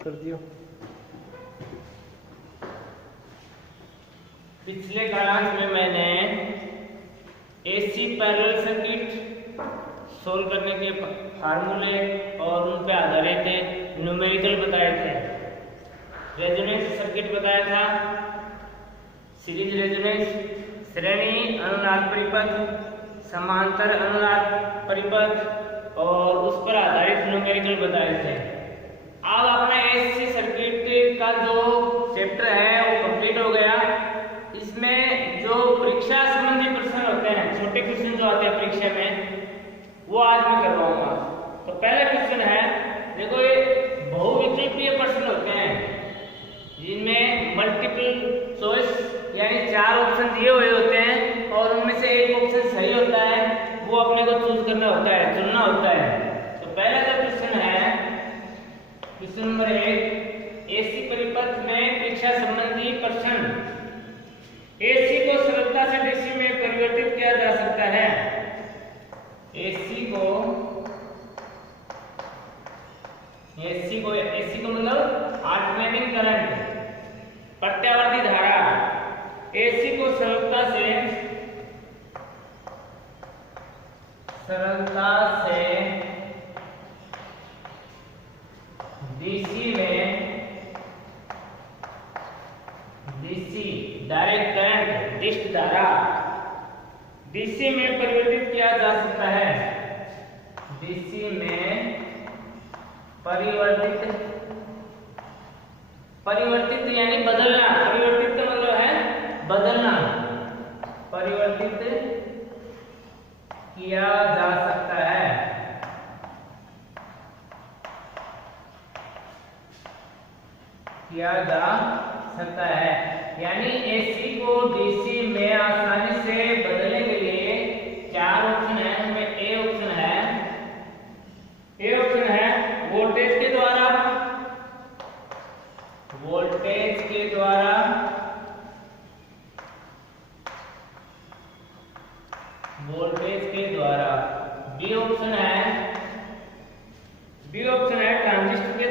कर दियो। पिछले क्लास में मैंने एसी पैरेलल सर्किट सोल्व करने के फार्मूले और उन पे आधारित न्यूमेरिकल बताए थे। रेजोनेंस सर्किट बताया था, सीरीज रेजोनेंस, श्रेणी अनुनाद परिपथ, समांतर अनुनाद परिपथ और उस पर आधारित न्यूमेरिकल बताए थे। अब अपना एसी सर्किट का जो चैप्टर है वो कंप्लीट हो गया। इसमें जो परीक्षा संबंधी प्रश्न होते हैं, छोटे क्वेश्चन जो आते हैं परीक्षा में, वो आज मैं करवाऊंगा। तो पहला क्वेश्चन है, देखो ये बहुविकल्पीय प्रश्न होते हैं जिनमें मल्टीपल चॉइस यानी 4 ऑप्शन दिए हुए होते हैं और उनमें से एक ऑप्शन सही होता है, वो अपने को चूज करना होता है, चुनना होता है। तो पहला जो क्वेश्चन है, क्वेश्चन नंबर 1, एसी परिपथ में परीक्षा संबंधी प्रश्न। एसी को सरलता से डीसी में परिवर्तित किया जा सकता है। एसी को मतलब अल्टरनेटिंग करंट, प्रत्यावर्ती धारा। एसी को सरलता से डीसी डायरेक्ट करंट, डिस्ट धारा, डीसी में परिवर्तित किया जा सकता है। डीसी में परिवर्तित यानी बदलना, परिवर्तित का मतलब है बदलना, परिवर्तित किया जा सकता है। यानी एसी को डीसी में आसानी से बदलने के लिए 4 ऑप्शन है। उनमें ए ऑप्शन है वोल्टेज के द्वारा, बी ऑप्शन है ट्रांजिस्टर के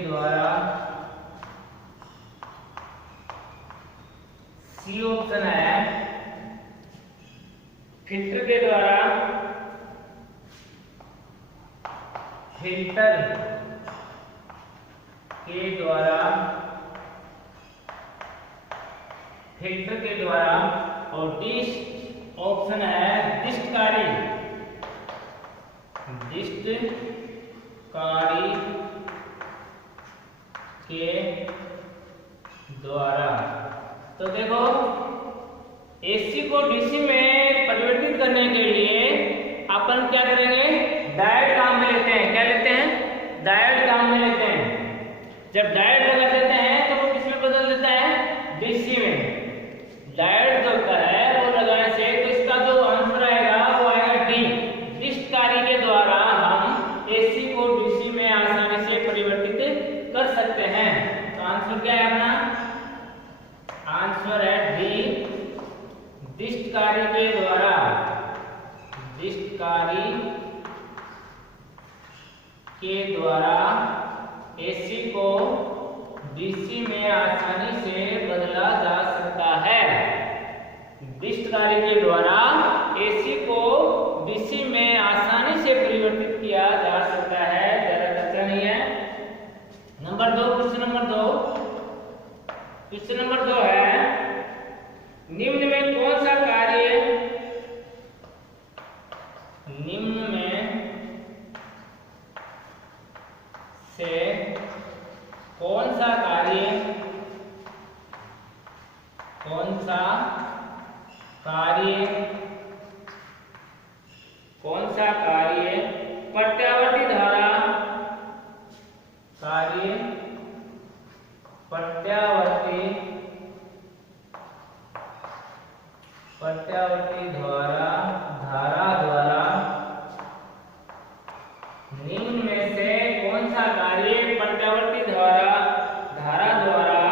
द्वारा, सी ऑप्शन है फिल्टर के द्वारा, और डी ऑप्शन है डिस्टकारी के द्वारा। तो देखो, एसी को डीसी में परिवर्तित करने के लिए अपन क्या करेंगे, डायोड काम में लेते हैं। क्या लेते हैं? डायोड काम में लेते हैं। जब डायोड लगा देते हैं तो वो किसमें बदल देता है? डीसी में। डायोड जो होता है वो लगाने से तो इसका जो आंसर आएगा वो आएगा डी, डिस्टकारी के द्वारा हम एसी को डीसी में आसानी से परिवर्तित कर सकते हैं। तो आंसर क्या है अपना? आंसर है डी, डिस्टकारी के द्वारा। एसी को डीसी में आसानी से बदला जा सकता है। डिस्टकारी के द्वारा एसी को डीसी में आसानी से परिवर्तित किया जा सकता है। ज्यादा खर्चा नहीं है। नंबर 2, क्वेश्चन नंबर 2 है, निम्न में कौन सा कार्य प्रत्यावर्ती धारा धारा द्वारा निम्न में से कौन सा कार्य प्रत्यावर्ती धारा द्वारा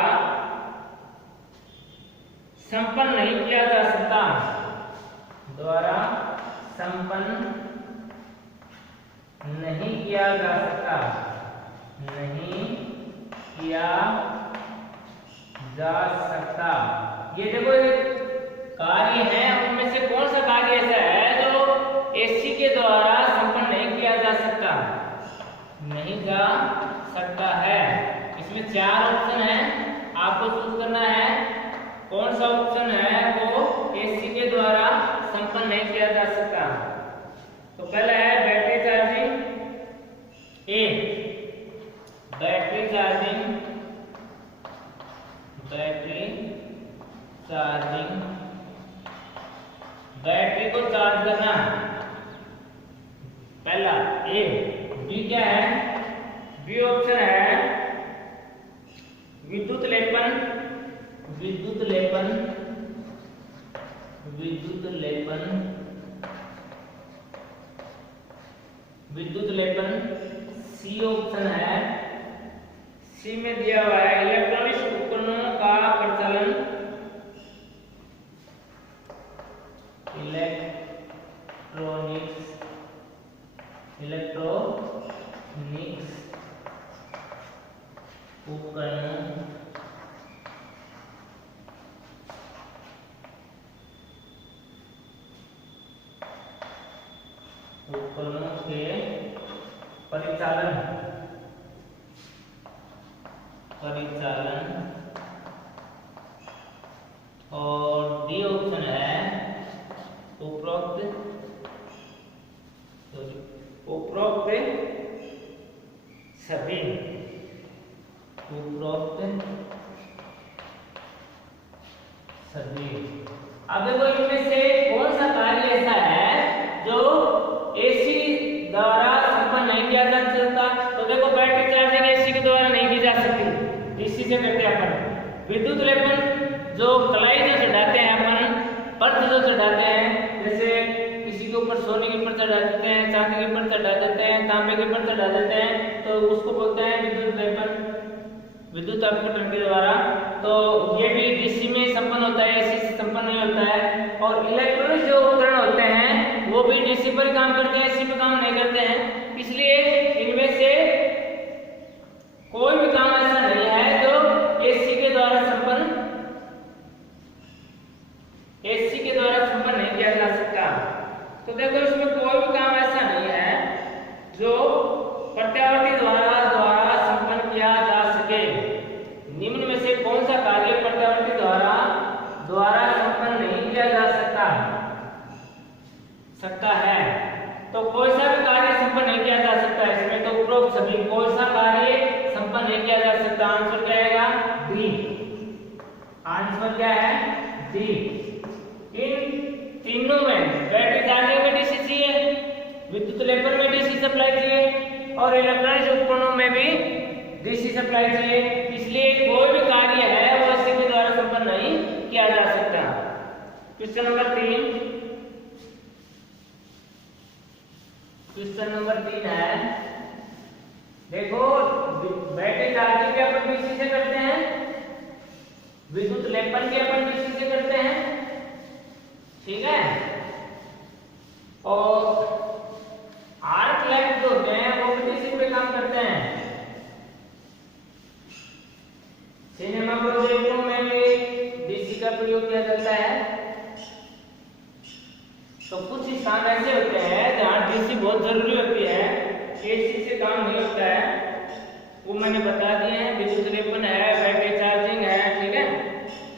संपन्न संपन्न नहीं किया जा सकता, द्वारा संपन्न नहीं किया जा सकता, नहीं किया जा सकता। ये देखो कार्य है, उनमें से कौन सा कार्य ऐसा है जो एसी के द्वारा संपन्न नहीं किया जा सकता, नहीं जा सकता है। इसमें 4 ऑप्शन है, आपको चूज करना है कौन सा ऑप्शन है वो एसी के द्वारा संपन्न नहीं किया जा सकता। तो पहला है battery charging, A battery charging, battery charging, battery को चार्ज करना, पहला ए। बी क्या है, बी ऑप्शन है विद्युत लेपन, विद्युत लेपन, विद्युत लेपन, विद्युत लेपन। सी ऑप्शन है, सी में दिया हुआ है इलेक्ट्रॉनिक्स उपकरणों का प्रचलन, इलेक्ट्रॉनिक्स, इलेक्ट्रॉनिक्स उपकरणों उपकरणों के परिचालन, परिचालन। और डी ऑप्शन है उपरोक्त, उपरोक्त सभी, उपरोक्त सभी। अब देखो इनमें से कौन सा कार्य ऐसा है जो एसी द्वारा संपन्न नहीं किया जा सकता। तो देखो बैटरी चार्जिंग एसी के द्वारा नहीं की जा सकती, डीसी से करते हैं अपन। विद्युत लेपन जो कलाई जो चढ़ाते हैं अपन, पर्च जो चढ़ाते हैं, जैसे किसी के ऊपर सोने के ऊपर चढ़ा देते हैं, चांदी के ऊपर चढ़ा देते हैं, तांबे के ऊपर चढ़ा देते हैं, तो उसको बोलते हैं विद्युत लेपन, विद्युत अपघटन के द्वारा। तो ये भी डीसी में संपन्न होता है, एसी से संपन्न नहीं होता है। और इलेक्ट्रॉनिक जो उपकरण होते हैं वो भी डीसी पर काम करते हैं, एसी पर काम नहीं करते हैं। इसलिए इनमें से कोई भी काम ऐसा नहीं है जो एसी के द्वारा संपन्न, एसी के द्वारा संपन्न नहीं किया जा सकता। तो देखो इसमें कोई भी काम ऐसा नहीं है जो प्रत्यावर्ती द्वारा संपन्न किया जा सके। निम्न में से कौन सा कार्य प्रत्यावर्ती द्वारा संपन्न नहीं किया जा सकता है। तो कोई सा भी कार्य संपन्न नहीं किया जा सकता है इसमें। तो उपरोक्त सभी कोई सा कार्य संपन्न नहीं किया जा सकता। आंसर क्या आएगा, डी। आंसर क्या है, डी। इन तीनों में बैटरी चार्जिंग में डीसी चाहिए, विद्युत लेपन में डीसी सप्लाई चाहिए और इलेक्ट्रॉनिक उपकरणों में भी डीसी सप्लाई चाहिए। इसलिए कोई भी कार्य है वो एसी के द्वारा संपन्न नहीं किया जा सकता। क्वेश्चन नंबर 3, क्वेश्चन नंबर 3 है, देखो बैटरी चार्जिंग भी अपन डीसी से करते हैं, विद्युत लेपन भी अपन डीसी से करते हैं, ठीक है। और आर्क लाइट जो होते हैं वो भी डीसी पे काम करते हैं। सिनेमा प्रोजेक्टों में भी डीसी का प्रयोग किया जाता है। तो कुछ स्थान ऐसे होते हैं जहाँ डीसी बहुत जरूरी होती है, एसी से काम नहीं होता है, वो मैंने बता दिए हैं। विद्युत लेपन है, बैटरी चार्जिंग है, ठीक है।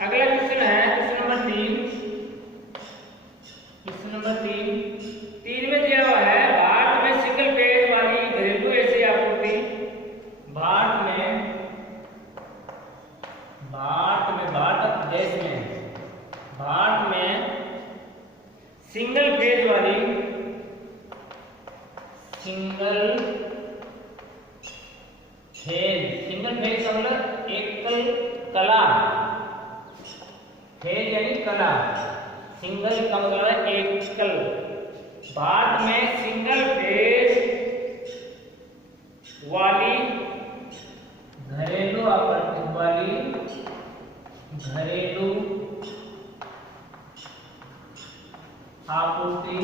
अगला क्वेश्चन है क्वेश्चन नंबर 3। क्वेश्चन नंबर 3 में दिया हुआ है भारत में सिंगल फेज वाली घरेलू एसी आपूर्ति, भारत देश में भारत में सिंगल फेज वाली, सिंगल फेज का मतलब एकल कला, फेज यानी कला, सिंगल का मतलब है एकल। भारत में सिंगल फेज वाली घरेलू आपूर्ति वाली, घरेलू आपूर्ति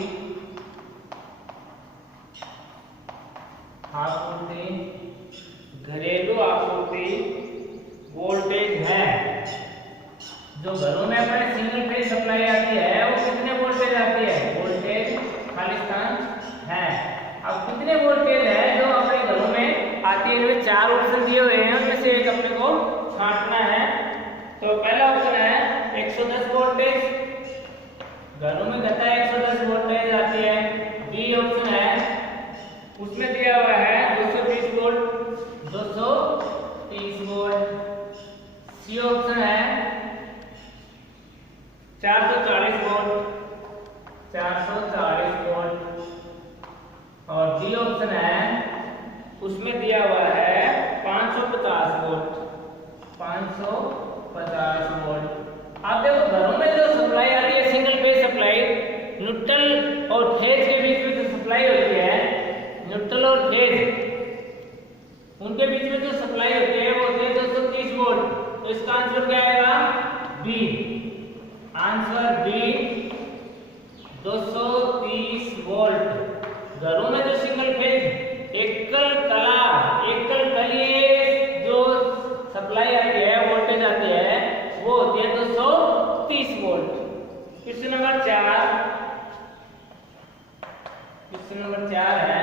घरेलू आपूर्ति वोल्टेज है। जो घरों में अपने सिंगल फेज सप्लाई आती है वो कितने वोल्टेज आती है, वोल्टेज खाली स्थान है। अब कितने वोल्टेज है जो अपने घरों में आती है, 4 ऑप्शन दिए हुए हैं, उनमें से एक अपने को छांटना है। तो पहला ऑप्शन है 110 वोल्टेज, घरों में घटा 110 वोल्टेज आती है। बी ऑप्शन है, उसमें दिया हुआ है 230 वोल्ट, 230 वोल्ट। सी ऑप्शन है 440 वोल्ट, 440 वोल्ट। और डी ऑप्शन है, उसमें दिया हुआ है 550 वोल्ट, 550 वोल्ट। आप देखो घरों में जो सप्लाई आती है सिंगल फेज सप्लाई, न्यूट्रल और फेज के बीच में जो सप्लाई होती है, न्यूट्रल और फेज उनके बीच में जो सप्लाई होती है वो होती है 230 वोल्ट। तो इसका आंसर क्या आएगा, बी। Answer B 230 volt. घरों में जो सिंगल फेज एकल कलीय जो सप्लाई आती है, वोल्टेज आती है, वो होती है 230 वोल्ट। क्वेश्चन नंबर 4 है,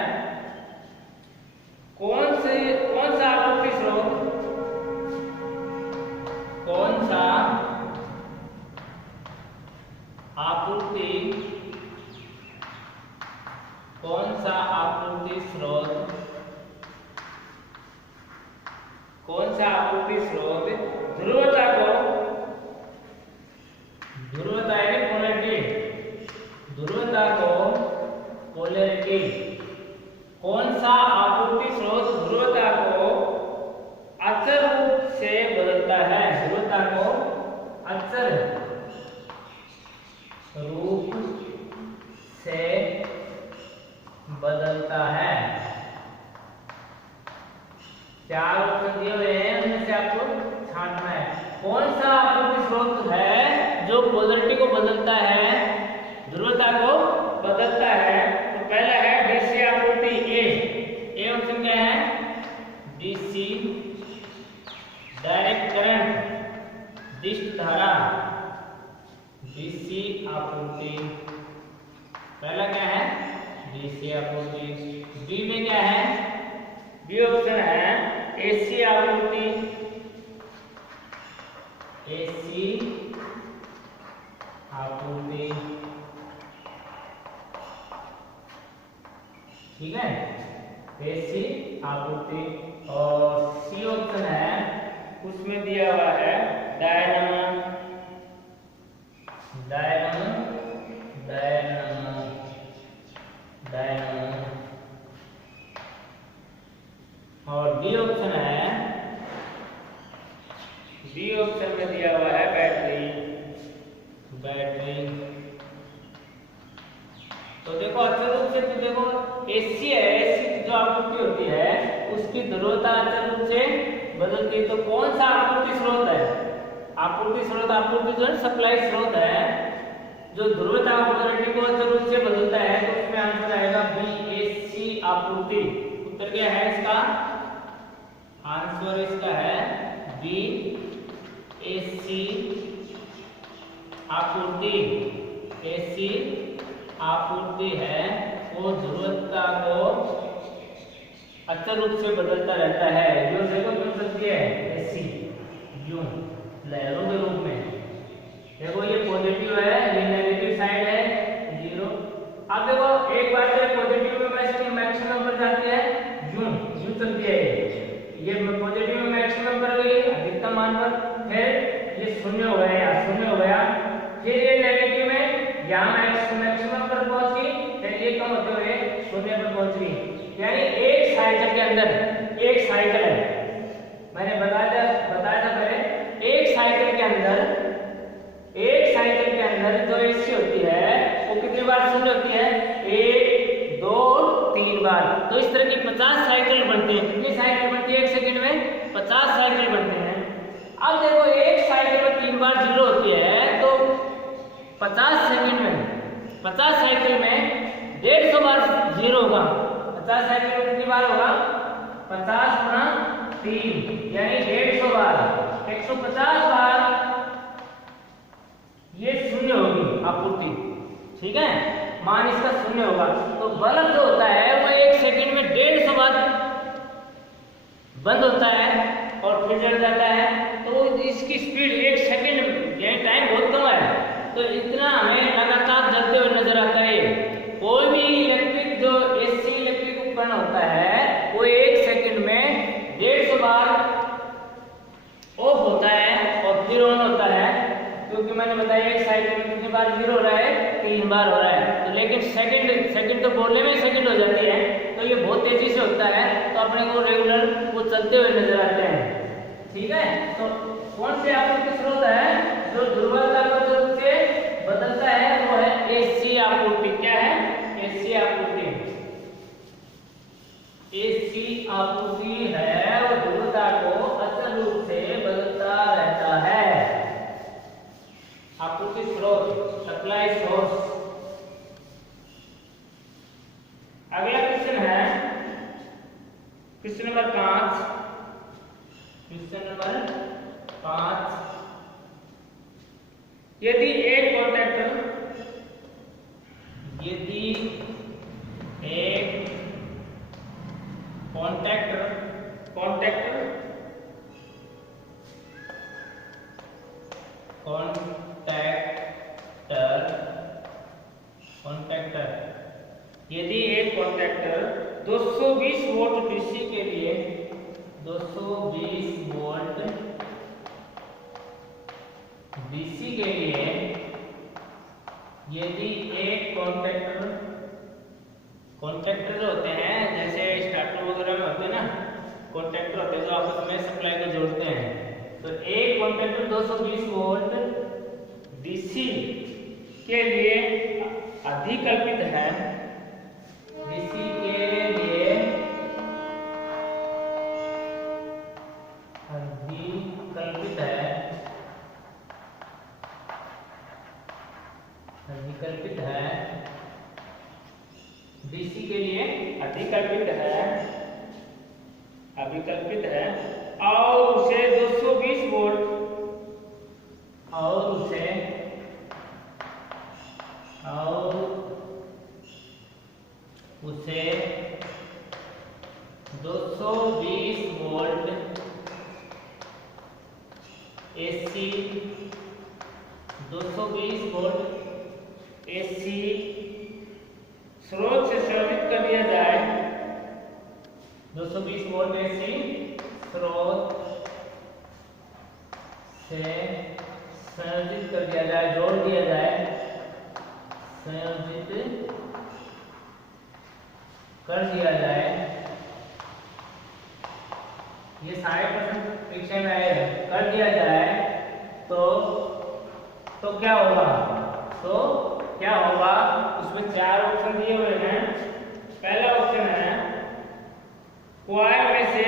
कौन सा आपूर्ति स्रोत ध्रुवता को अचर रूप से बदलता है, ध्रुवता को अचर रूप से बदलता है। 4 ऑप्शन दिए हुए हैं, उनमें से आपको छांटना है। कौन सा आपूर्ति स्रोत है जो पोलैरिटी को बदलता है, ध्रुवता को बदलता है? तो पहला है डीसी आपूर्ति। ए ऑप्शन क्या है, डीसी डायरेक्ट करंट, डिश धारा, डीसी आपूर्ति। पहला क्या है, डीसी आपूर्ति। बी में क्या है, बी ऑप्शन है एसी आपूर्ति, एसी आपूर्ति। ठीक है, एसी आपूर्ति। और सी ऑप्शन है, उसमें दिया हुआ है डायनामो, और डी ऑप्शन है, बी ऑप्शन में दिया हुआ है बैटरी। तो देखो अचर रूप से, तो देखो एसी है, एसी जो आपूर्ति होती है उसकी ध्रुवता अचर रूप से बदलती है। तो कौन सा आपूर्ति स्रोत है, आपूर्ति जो सप्लाई स्रोत है जो ध्रुवता पोलैरिटी को अचर रूप से बदलता है? तो उसमें आंसर आएगा बी, एसी आपूर्ति। उत्तर क्या है इसका, आंसर इसका है बी, एसी आपूर्ति। एसी आपूर्ति है वो ध्रुवता को अचर रूप से बदलता रहता है। जो देखो क्यों चलती है एसी, यूं लहरों के रूप में। देखो ये पॉजिटिव है, ये नेगेटिव साइड है 0। अब देखो एक बार जो पॉजिटिव में मैक्सिमम पर जाती है, यूं चलती है, ये पॉजिटिव में मैक्सिमम पर गई अधिकतम मान पर, फिर ये शून्य हो गया, फिर ये नेगेटिव में यहाँ मैक्सिमम पर पहुंच गई, फिर ये कम होते हुए शून्य पर पहुंच गई। यानी एक साइकिल के अंदर, एक साइकिल है, मैंने बताया था पहले, एक साइकिल के अंदर जो एसी होती है वो कितनी बार शून्य होती है, 1 2 3 बार। तो इस तरह की 50 साइकिल बनती है। कितनी साइकिल बनती है एक सेकंड में, 50 साइकिल बनते हैं। अब देखो एक साइकिल में 3 बार 0 होती है, तो 50 सेकंड में 50 साइकिल में 150 बार जीरो होगा। 50 साइकिल में कितनी बार होगा? 50 गुना 3 यानी 150 बार। 150 बार ये शून्य होगी आपूर्ति, ठीक है, मान इसका शून्य होगा। तो बल्ब जो होता है वो 1 सेकंड में 150 बार बंद होता है और फिर जल जाता है। तो इसकी स्पीड 1 सेकंड यानी टाइम बहुत कम है, तो इतना हमें लगातार जलते हुए नजर आता है। कोई भी इलेक्ट्रिक जो एसी इलेक्ट्रिक उपकरण होता है वो 1 सेकंड में 150 बार ऑफ होता है और फिर ऑन होता है, क्योंकि मैंने बताया 1 साइकिल में कितनी बार जीरो हो रहा है? 3 बार हो रहा है। तो लेकिन सेकंड तो बोलने में सेकंड हो जाती है, तो ये बहुत तेजी से होता है, तो अपने को रेगुलर वो चलते हुए नजर आते हैं, ठीक है। तो कौन से आपूर्ति स्रोत है जो ध्रुवता को जो से बदलता है? वो है एसी आपूर्ति। क्या है? एसी आपूर्ति। एसी आपूर्ति है वो ध्रुवता को अचल रूप से बदलता रहता है। आपूर्ति स्रोत, सप्लाई सोर्स। अगला क्वेश्चन है क्वेश्चन नंबर 5। क्वेश्चन नंबर 5, यदि एक कॉन्टैक्टर यदि एक कॉन्टैक्टर 220 वोल्ट डीसी के लिए 220 वोल्ट डीसी के लिए यदि एक कॉन्टैक्टर जो होते हैं, जैसे स्टार्टर वगैरह में होते हैं ना, कॉन्टैक्टर होते हैं जो आपस में सप्लाई को जोड़ते हैं। तो एक कॉन्टैक्टर 220 वोल्ट डीसी के लिए अधिकल्पित है, डीसी के लिए अधिकल्पित है, अधिकल्पित है, डीसी के लिए अधिकल्पित है, अभिकल्पित है, और उसे 220 वोल्ट और उसे 220 वोल्ट एसी 220 वोल्ट एसी स्रोत से संयोजित कर दिया जाए। 220 वोल्ट एसी स्रोत से संयोजित कर दिया जाए, जोड़ दिया जाए, संयोजित कर दिया जाए। ये 60% परीक्षा में आएगा। कर दिया जाए तो क्या होगा? तो क्या होगा? उसमें 4 ऑप्शन दिए हुए हैं। पहला ऑप्शन है कॉइल में से,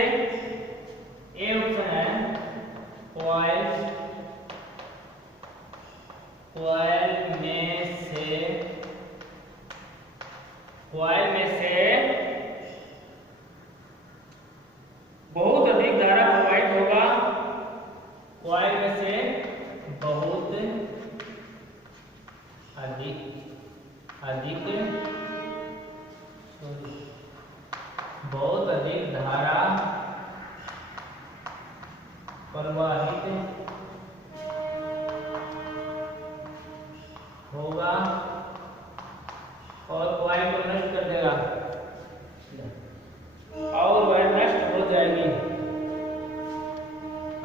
ए ऑप्शन है कॉइल में से बहुत अधिक धारा प्रवाहित होगा, कॉइल में से बहुत अधिक धारा प्रवाहित होगा और कॉइल को नष्ट कर देगा और वह नष्ट हो जाएगी,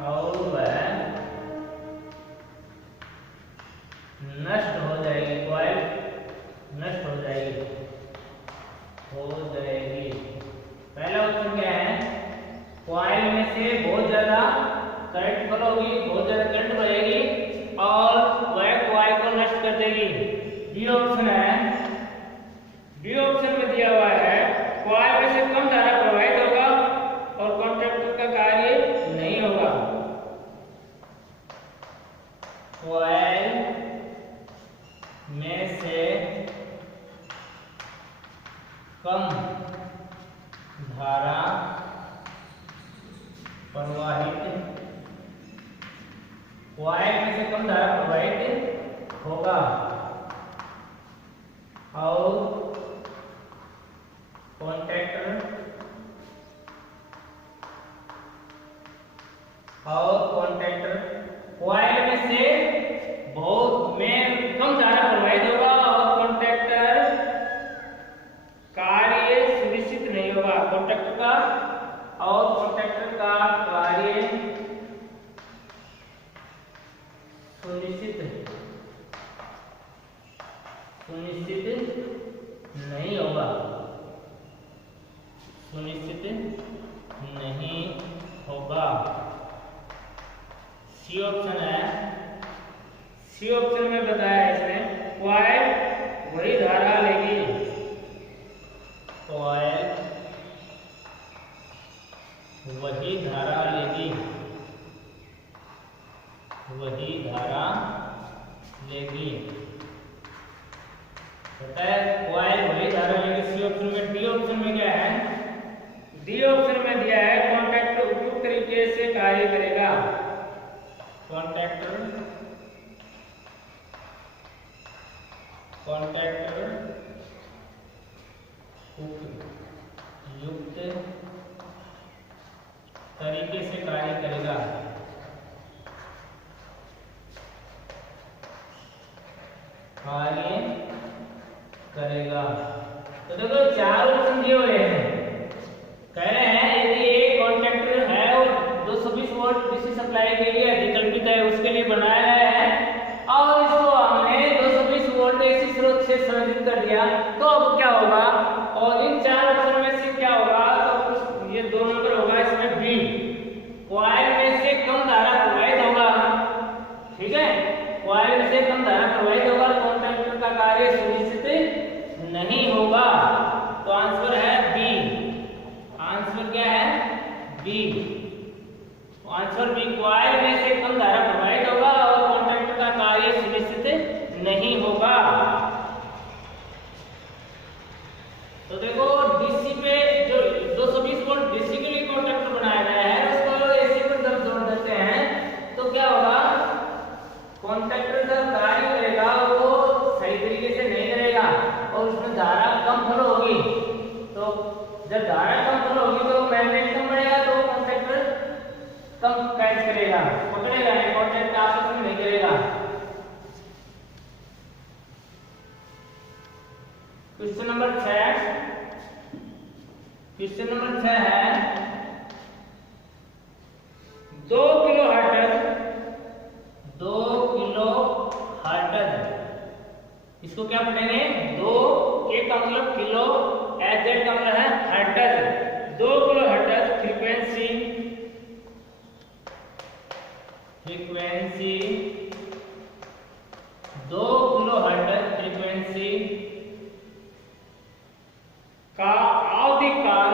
और वह नष्ट हो जाएगी, कॉइल नष्ट हो जाएगी। पहला ऑप्शन क्या है? कॉइल में से बहुत ज्यादा करंट फ्लो होगी, बहुत ज्यादा करंट बहेगी और वह कॉइल को नष्ट कर देगी। बी ऑप्शन है, बी ऑप्शन में दिया हुआ है कॉइल में से कम धारा प्रवाहित होगा और कॉन्टैक्टर का कार्य नहीं होगा। कॉइल में से कम धारा प्रवाहित, कॉइल में से कम धारा प्रवाहित होगा और कॉन्टैक्टर कॉइल में से बहुत में कम धारा प्रवाहित होगा और कॉन्टैक्टर कार्य सुनिश्चित नहीं होगा। कॉन्टैक्टर का कार्य सुनिश्चित नहीं होगा, सी ऑप्शन है। सी ऑप्शन में बताया इसने कॉइल वही धारा लेगी, पता है कॉइल वही धारा लेगी। सी ऑप्शन में। डी ऑप्शन में क्या है? डी ऑप्शन में दिया है कॉन्टैक्टर उपयुक्त तरीके से कार्य करेगा। कॉन्टैक्टर उपयुक्त तरीके से कार्य करेगा। तो देखो 4 ऑप्शन दिए हुए हैं। कह रहे हैं यदि एक कॉन्टैक्टर है और 220 वोल्ट डीसी सप्लाई के लिए अधिकल्पित है, उसके लिए बनाया गया है और इसको हमने 220 वोल्ट एसी स्रोत से संयोजित कर दिया, तो अब क्या होगा? और इन 4 ऑप्शन में से क्या होगा? तो ये 2 नंबर होगा इसमें बी, कॉइल में से कम धारा प्रवाहित होगा। ठीक है, कॉइल में से कम धारा प्रवाहित होगा, कॉन्टैक्टर का कार्य सुनिश्चित नहीं होगा। तो आंसर है बी। आंसर क्या है? बी। आंसर बी, कॉइल में से कम धारा प्रवाहित होगा और कॉन्टैक्टर का कार्य सुनिश्चित नहीं होगा। तो देखो डीसी पे जो 220 वोल्ट डीसी के लिए कॉन्टैक्टर बनाया गया है, उसको एसी पर जब जोड़ देते हैं तो क्या होगा? कॉन्टैक्टर जब कार्य करेगा वो सही तरीके से नहीं करेगा और उसमें धारा कम फ्लो होगी। तो जब धारा कम फ्लो होगी तो मैग्नेट कम बढ़ेगा, तो कॉन्टैक्टर कम कैच करेगा, पकड़ेगा नहीं, कॉन्टैक्ट आपस में नहीं करेगा। Question number 6। क्वेश्चन नंबर 6 है 2 किलो हर्ट्ज। इसको क्या पढ़ेंगे? 2 के का मतलब किलो, एच जेड का मतलब है hertz. 2 kilo hertz frequency 2 kilo hertz frequency का आवधिक काल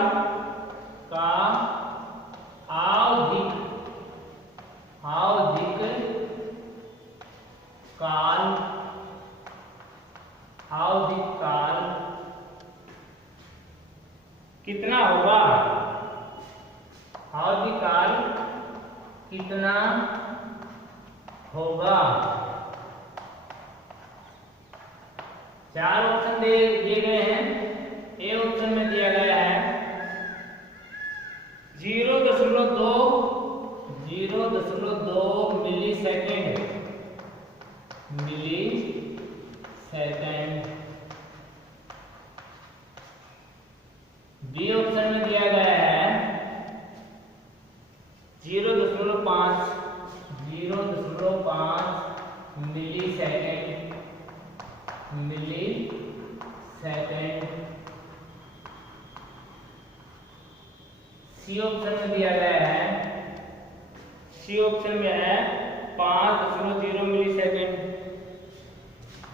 कितना होगा? आवधिक काल कितना होगा? 4 ऑप्शन दिए गए हैं। ए ऑप्शन में दिया गया है 0.2 मिली सेकेंड। बी ऑप्शन में दिया गया है 0.5 मिली सेकेंड। सी ऑप्शन में दिया गया है, सी ऑप्शन में है 5.0 मिली सेकेंड।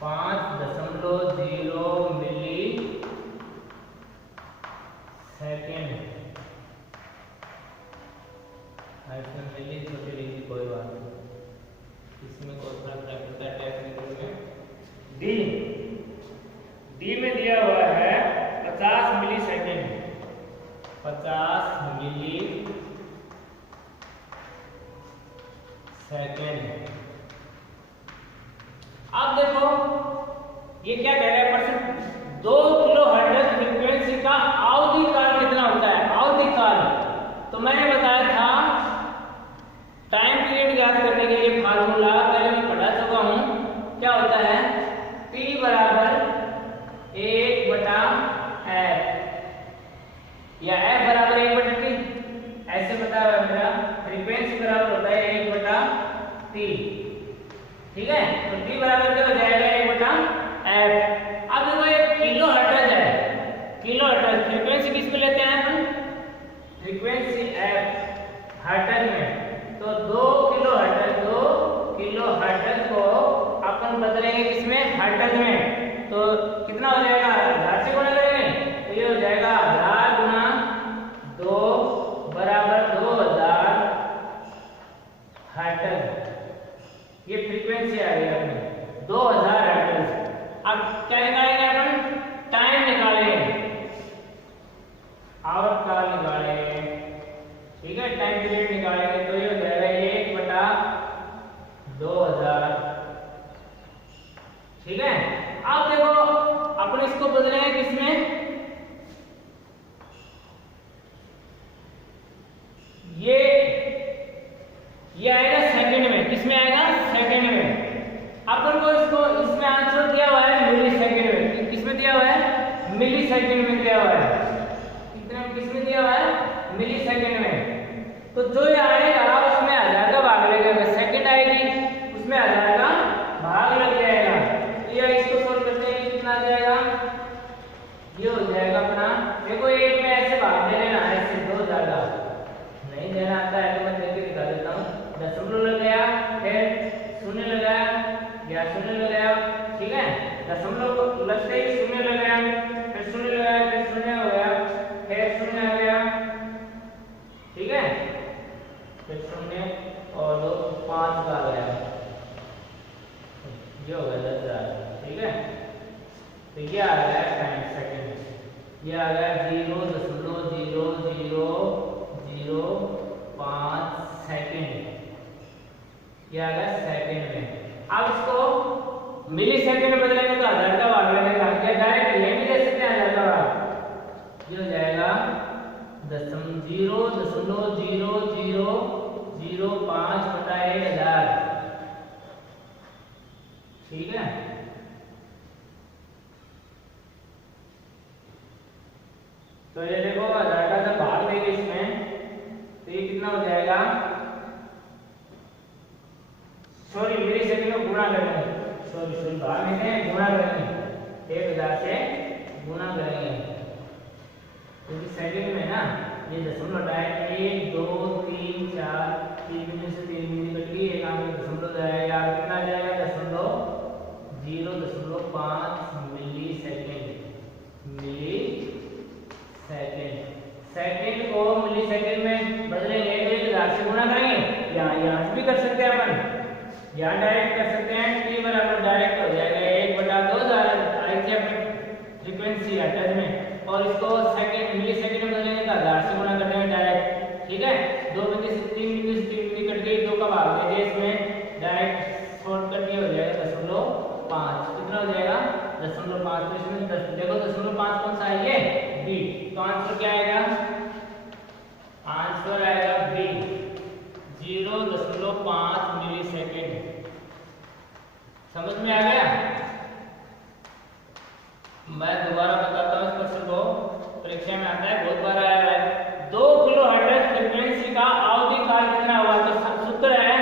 5.0 मिली सेकेंड। इसमें मिली छोटी लिखी कोई बात नहीं, इसमें कोई फर्क नहीं पड़ता टेक्निकल में। डी में दिया हुआ है 50 मिली सेकेंड, 50 मिली सेकेंड। अब देखो ये क्या कह रहा है परसेंट, 2 किलो हर्ट्ज फ्रीक्वेंसी का अवधि काल कितना होता है, अवधि काल। तो मैंने बताया था टाइम पीरियड ज्ञात करने के लिए फार्मूला पहले मैं पढ़ा चुका हूं, क्या होता है T बराबर 1/f या F बराबर 1/T, ऐसे बताया हुआ मेरा। फ्रीक्वेंसी बराबर होता है 1/T, ठीक है। तो T बराबर क्या हो जाएगा 1/f। अब देखो ये किलो हर्ट्ज है, किलो हर्ट्ज फ्रीक्वेंसी किस में लेते हैं अपन, फ्रीक्वेंसी f हर्ट्ज में। तो 2 किलो हर्ट्ज को अपन बदलेंगे किसमें, हर्ट्ज में। तो कितना हो जाएगा, 1000 से गुणा करेंगे तो ये हो जाएगा 1000 गुना 2 बराबर 2000 हर्ट्ज। ये फ्रीक्वेंसी आ गई अपनी 2000 हर्ट्ज। अब क्या निकालेंगे अपन, टाइम निकालेंगे, आवर्तकाल निकालेंगे, ठीक है, टाइम पीरियड निकालेंगे। तो ये हो जाएगा 1/2000, ठीक है। अब देखो अपन इसको बदलेंगे किसमें, ये आएगा सेकंड में, किसमें आएगा, सेकंड में। अपन को इसको इसमें आंसर दिया हुआ है मिली सेकंड में, किसमें दिया हुआ है, मिली सेकंड में दिया हुआ है, कितने किसमें दिया हुआ है, मिली सेकंड में। तो जो ये आएगा उसमें 1000 का भाग लगेगा, सेकंड आएगी उसमें 1000 का भाग लग जाएगा। तो ये इसको सोल्व करते हैं कितना आ जाएगा, ये हो जाएगा अपना, देखो एक में ऐसे भाग दे लेना, ऐसे 2000 का नहीं देना आता है तो मैं देख के दिखा देता हूँ। दशमलव लगाया, फिर शून्य लगाया, या शून्य लगाया, ठीक है, दशमलव लगते ही शून्य लगाया, फिर शून्य लगाया, फिर शून्य हो गया, फिर शून्य आ गया, ठीक है, फिर शून्य और 2 5 का आ गया, ये हो गया 10,000, ठीक है। तो ये आ गया टाइम सेकंड, ये आ गया 0.0005 सेकंड, ये आ गया सेकंड में। अब इसको मिली सेकंड में बदलेंगे तो 1000 का भाग लगेगा, क्या डायरेक्ट ये भी दे सकते हैं 1000 का भाग, ये हो जाएगा 0.0005/1000, ठीक है। तो ये देखो 1000 का जब भाग देंगे इसमें तो ये कितना हो जाएगा, सॉरी मिली सेकंड में गुणा करेंगे, सॉरी भाग नहीं है, गुणा करेंगे, 1000 से गुणा करेंगे क्योंकि सेकंड में ना ये दशमलव डायरेक्ट 1 2 3 4 3 में से 3 मिली कट गई, एक आगे दशमलव जाएगा, कितना जाएगा, 0.05 मिली सेकंड। सेकंड को मिली सेकंड में बदलेंगे तो 1000 से गुणा करेंगे, यहाँ से भी कर सकते हैं अपन, यहाँ डायरेक्ट कर सकते हैं, T बराबर डायरेक्ट हो जाएगा 1/2000 आई थी अपनी फ्रीक्वेंसी हर्ट्ज में, और इसको सेकंड मिली सेकंड में बदलेंगे तो 1000 से गुणा कर देंगे डायरेक्ट, ठीक है। 2 बिंदु से 3 बिंदु से 3 बिंदु कट गई, 2 का भाग दे दिया इसमें, डायरेक्ट शॉर्टकट ये हो जाएगा 0.5, कितना हो जाएगा 0.5। तो इसमें देखो 0.5 कौन सा है, ये बी, तो आंसर क्या आएगा, आंसर आएगा बी 0.5 मिली सेकेंड। समझ में आ गया, मैं दोबारा बताता हूँ इस क्वेश्चन को, परीक्षा में आता है, बहुत बार आया है। 2 किलो हर्ट्ज फ्रीक्वेंसी का अवधि काल कितना हुआ, तो सूत्र है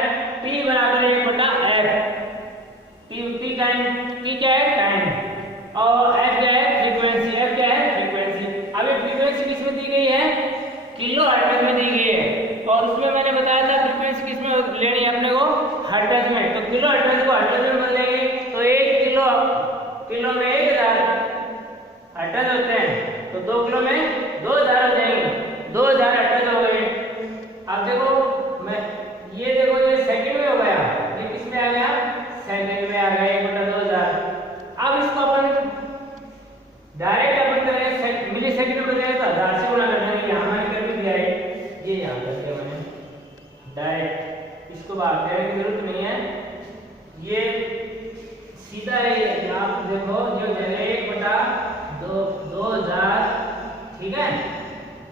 T बराबर 1/f। T टाइम, T क्या है, टाइम, और F क्या है, फ्रीक्वेंसी, F क्या है, फ्रीक्वेंसी। अब ये फ्रीक्वेंसी किस में दी गई है, किलो हर्ट्ज में दी गई है, और उसमें मैंने बताया था फ्रीक्वेंसी किस में लेनी है अपने को, हर्ट्ज में। तो किलो हर्ट्ज को हर्ट्ज में बदलेंगे तो 1 किलो में 1000 हर्ट्ज होते हैं, तो 2 किलो में 2000 हो जाएंगे, 2000 हर्ट्ज हो गए। अब देखो मैं ये देखो ये सेकंड में हो गया, ये किस में आ गया, सेकंड में आ गया 1/2000। अब इसको अपन डायरेक्ट अपन करें सीधा है, आप देखो जो है 1/2000, ठीक है,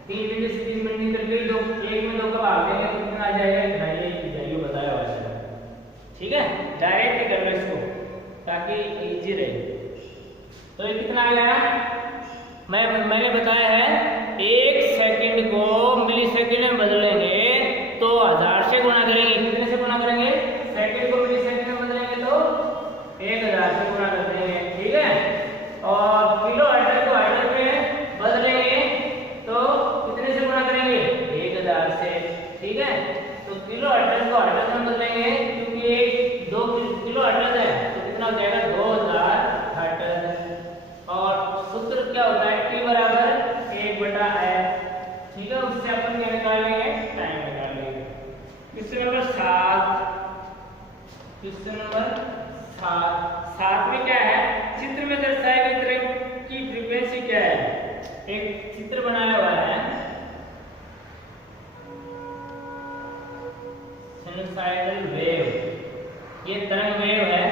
3 मिनट से 3 मिनट निकल गई, 1 में 2 का भाग देंगे तो कितना आ जाएगा, जाइए बताया हुआ है, ठीक है, डायरेक्ट कर लो इसको ताकि इजी रहे। तो ये कितना आ गया, मैंने बताया है 1 सेकंड को मिली सेकंड में बदलेंगे तो 1000 से गुणा करेंगे, कितने से गुणा करेंगे, सेकंड को मिली सेकंड में बदलेंगे तो 1000 से गुणा कर देंगे, ठीक है, और किलो हर्ट्ज को हर्ट्ज में बदलेंगे तो कितने से गुणा करेंगे, 1000 से, ठीक है, तो किलो हर्ट्ज को हर्ट्ज में बदलेंगे क्योंकि 2 किलो हर्ट्ज है तो कितना हो जाएगा 2000 हर्ट्ज, और सूत्र क्या होता है, T बराबर 1/f, ठीक है, उससे अपन क्या निकाल लेंगे, टाइम निकाल लेंगे। क्वेश्चन नंबर 7 में क्या है, चित्र में दर्शाए गए तरंग की फ्रीक्वेंसी क्या है, एक चित्र बनाया हुआ है, साइनसॉइडल वेव, ये तरंग वेव है,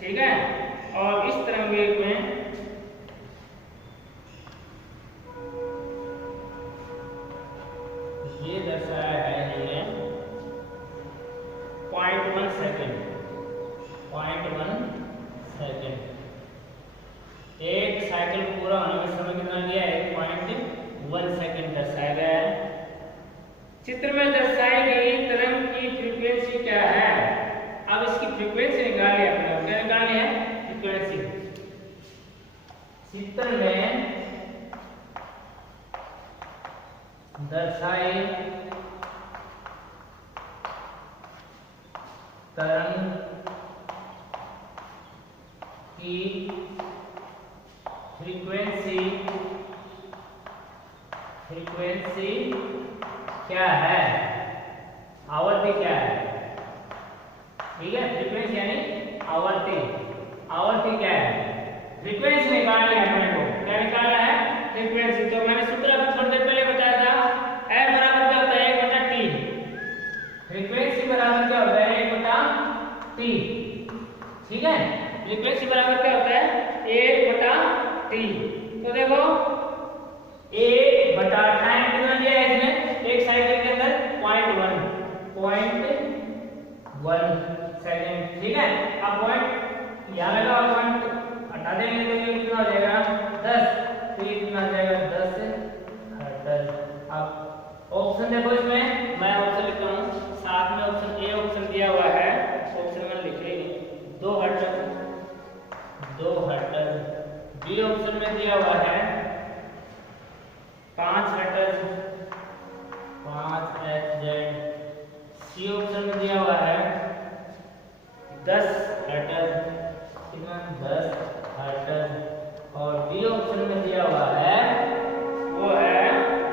ठीक है, और इस तरंग वेव में ये दर्शाया है ये 0.1 सेकेंड, 0.1 सेकेंड, एक साइकिल पूरा होने में समय कितना दिया है, 0.1 सेकेंड दर्शाया गया है। चित्र में दर्शाई गई तरंग की फ्रीक्वेंसी क्या है, अब इसकी फ्रीक्वेंसी निकालनी है, अपने क्या निकालनी है, फ्रीक्वेंसी। चित्र में दर्शाई तरंग की फ्रीक्वेंसी क्या है, आवर्ती क्या है, ठीक है, फ्रीक्वेंसी यानी आवर्ती क्या है, फ्रीक्वेंसी निकालनी है अपने को, क्या निकालना है, फ्रीक्वेंसी। तो मैंने सूत्र अभी थोड़ी देर पहले बताया था, F बराबर क्या होता है, 1/T, फ्रीक्वेंसी बराबर क्या होता है, 1/T, ठीक है, फ्रीक्वेंसी बराबर क्या होता है, 1/T। तो देखो 1 टाइम कितना दिया है इसमें, एक साइकिल के अंदर 0.1 सेकेंड, ठीक है, अब पॉइंट यहाँ लगा और पॉइंट हटा देंगे तो ये कितना हो जाएगा 10, तो ये कितना हो जाएगा 10 हर्ट्ज। अब ऑप्शन देखो, इसमें मैं ऑप्शन लिखता हूँ, साथ में ऑप्शन ए ऑप्शन दिया हुआ है, ऑप्शन में लिखे 2 हर्ट्ज, बी ऑप्शन में दिया हुआ है 5 हर्ट्ज, 5 Hz, सी ऑप्शन में दिया हुआ है 10 हर्ट्ज, कितना 10 हर्ट्ज, और डी ऑप्शन में दिया हुआ है वो है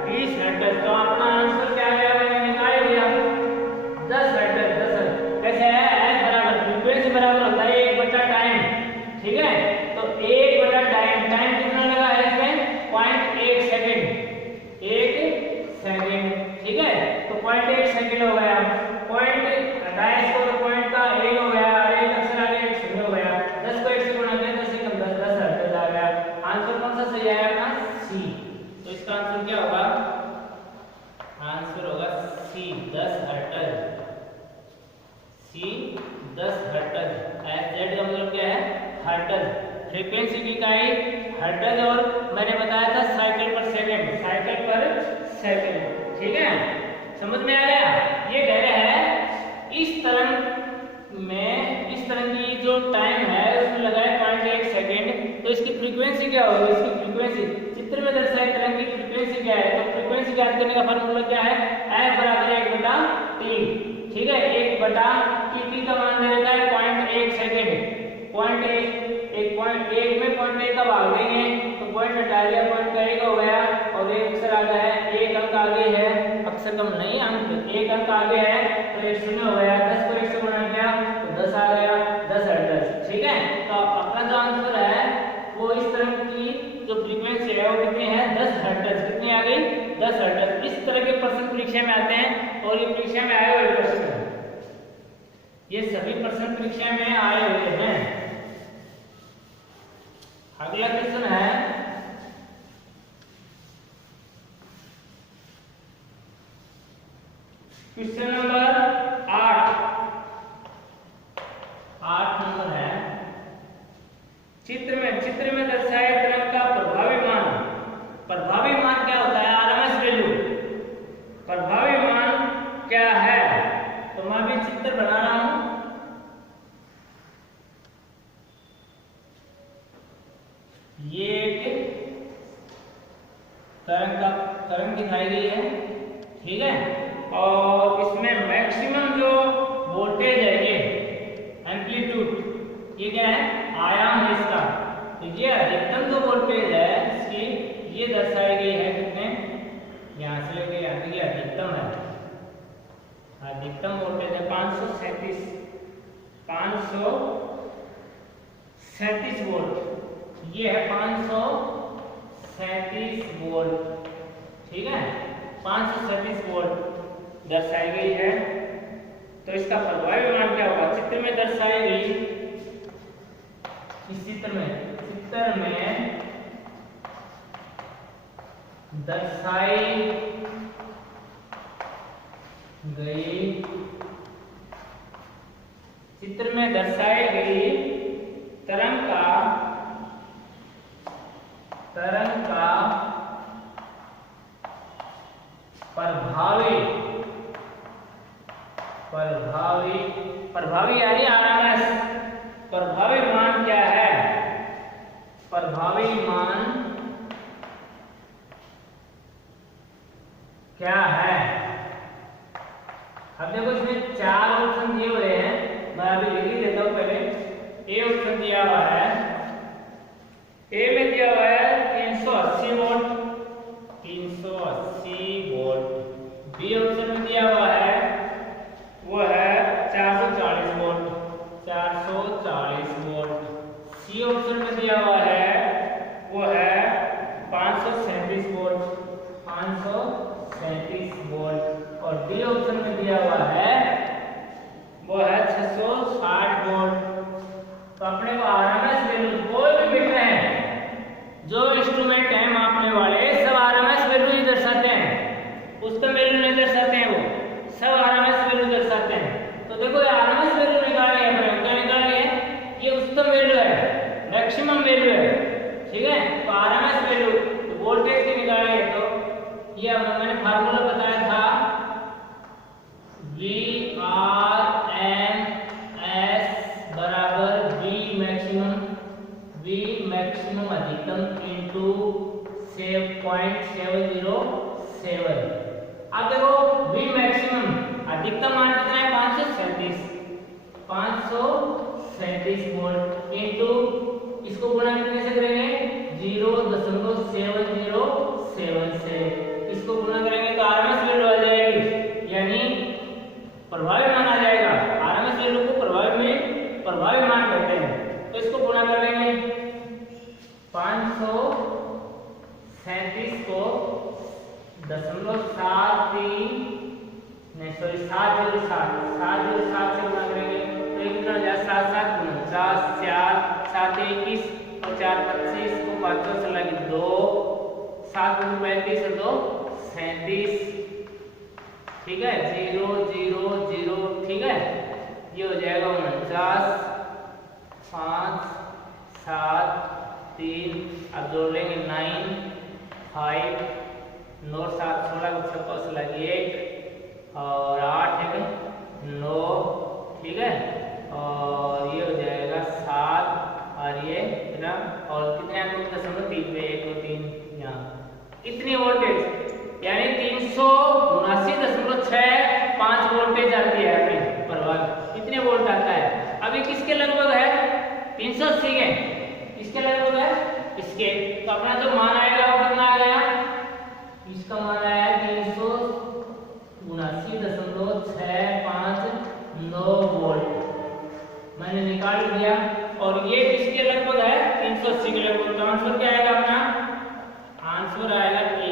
20 हर्ट्ज। तो अपना आंसर क्या आया, मैंने निकाल दिया 10 हर्ट्ज। 10 कैसे है, एफ बराबर फ्रीक्वेंसी बराबर होता है 1/टाइम, ठीक है, तो 1/टाइम, टाइम कितना लगा है इसमें 0.1 सेकेंड, 1 सेकेंड, ठीक है, तो 0.1 सेकेंड हो गया, पॉइंट हटाया इसको तो पॉइंट का 1 हो गया, एक अक्षर आगे 1 शून्य हो गया, 10 को 1 से गुणा किया 10 से कम 10 हर्ट्ज आ गया। आंसर कौन सा सही आया अपना, सी। तो इसका आंसर क्या होगा, आंसर होगा सी, 10 हर्ट्ज, सी 10 हर्ट्ज। Z का मतलब क्या है, हर्ट्ज, फ्रीक्वेंसी की इकाई हर्ट्ज, और मैंने बताया था साइकिल पर सेकंड, ठीक है, समझ में आ गया। ये कह रहे हैं इस तरंग की जो टाइम है उसमें लगा है 0.1 सेकेंड, तो इसकी फ्रीक्वेंसी क्या होगी, इसकी फ्रीक्वेंसी चित्र में दर्शाई तरंग की फ्रीक्वेंसी क्या है, तो फ्रीक्वेंसी ज्ञात करने का फॉर्मूला क्या है, F बराबर 1/T, ठीक है, 1/T का मान दे देता है 0.1 सेकेंड, 0.1 में 0.1 का भाग देंगे तो पॉइंट हटा दिया, पॉइंट का 1 हो गया, और एक अक्षर आ गया है, एक अंक आगे है, अक्षर कम नहीं अंक, एक अंक आगे है तो 1 शून्य हो गया, 10 को 1 से गुणा किया तो 10 आ गया, 10 हर्ट्ज, ठीक है। तो अपना जो आंसर है वो इस तरह की जो फ्रीक्वेंसी है वो कितनी है, 10 हर्ट्ज, कितनी आ गई, 10 हर्ट्ज। इस तरह के प्रश्न परीक्षा में आते हैं, और ये परीक्षा में आए हुए प्रश्न, ये सभी प्रश्न परीक्षा में आए हुए हैं, अगला क्वेश्चन है क्वेश्चन नंबर 8 नंबर है चित्र में दर्शाए तरंग का प्रभावी मान क्या होता है? RMS value. प्रभावी मान क्या है? तो मैं भी चित्र बना रहा हूं। ये एक तरंग दिखाई गई है, ठीक है, और इसमें मैक्सिमम जो वोल्टेज है ये एम्पलीट्यूड, ये क्या है? आयाम है इसका। तो ये अधिकतम जो वोल्टेज है इसकी ये दर्शाई गई है कितने, यहाँ से लेके यहाँ तक ये अधिकतम है। अधिकतम वोल्टेज है 537 वोल्ट। ये है 537 वोल्ट, ठीक है, 537 वोल्ट दर्शाई गई है। तो इसका प्रभावी मान क्या होगा? चित्र में दर्शाई गई, इस चित्र में दर्शाई गई तरंग का प्रभावी यानी आरएमएस प्रभावी मान क्या है? प्रभावी मान क्या है? अब देखो इसमें 4 ऑप्शन दिए हुए हैं, मैं अभी लिख ही देता हूं। पहले ए ऑप्शन दिया हुआ है, ए में दिया हुआ है 380 वोल्ट, 380 वोल्ट। बी ऑप्शन में दिया हुआ है वो है 440 वोल्ट, 440 वोल्ट। सी ऑप्शन में दिया हुआ है वो है 537 वोल्ट, 537 वोल्ट। और डी ऑप्शन में दिया हुआ है वो है 660 वोल्ट। तो अपने को आरएमएस वैल्यू कोई भी बिट रहे हैं, जो इंस्ट्रूमेंट है मापने वाले सब आरएमएस वैल्यू ही दर्शाते हैं, उसका वैल्यू नहीं दर्शाते हैं, वो सब आरएमएस वैल्यू दर्शाते हैं। तो देखो ये आरएमएस वैल्यू निकालनी है, अपने क्या निकालनी है? ये उच्चतम वैल्यू है, मैक्सिमम वैल्यू है, ठीक है। तो आरएमएस वैल्यू तो वोल्टेज की निकालनी है, तो ये मैंने फार्मूला बताया था VRMS बराबर V मैक्सिमम अधिकतम इंटू 0.707। अब देखो V मैक्सिमम अधिकतम मान कितना है? 537 वोल्ट इंटू इसको गुणा कितने से करेंगे? 0.707 से इसको गुणा करेंगे तो आरएमएस वैल्यू आ जाएगी, यानी प्रभावी मान आ जाएगा। आरएमएस वैल्यू को प्रभावी मान कहते हैं। तो इसको गुणा कर लेंगे 537 को 0.73 नहीं सॉरी 707 से गुणा करेंगे तो ये कितना हो जाएगा? 7 49 4 21 और 4 25 को 500 से लगे 2 7 35 और 2 37, ठीक है, 0 0 0, ठीक है। ये हो जाएगा 49 5 7 3, अब जोड़ लेंगे 9 5 9 7 16 को 6 से लगे 1 और 8 है 9, ठीक है, और ये हो जाएगा 7 और ये इतना और कितने अंक? 3 पे 1 2 3 यहाँ इतनी वोल्टेज यानी 379.65 वोल्टेज आती है अपनी प्रभावी। इतने वोल्ट आता है। अभी किसके लगभग है? 380 के, इसके लगभग है इसके। तो अपना जो मान आएगा वो कितना आ गया? इसका मान आया 379.659 वोल्ट मैंने निकाल दिया। और ये किसके लगभग है? 380 के लगभग। तो आंसर क्या आएगा अपना? आंसर आएगा ए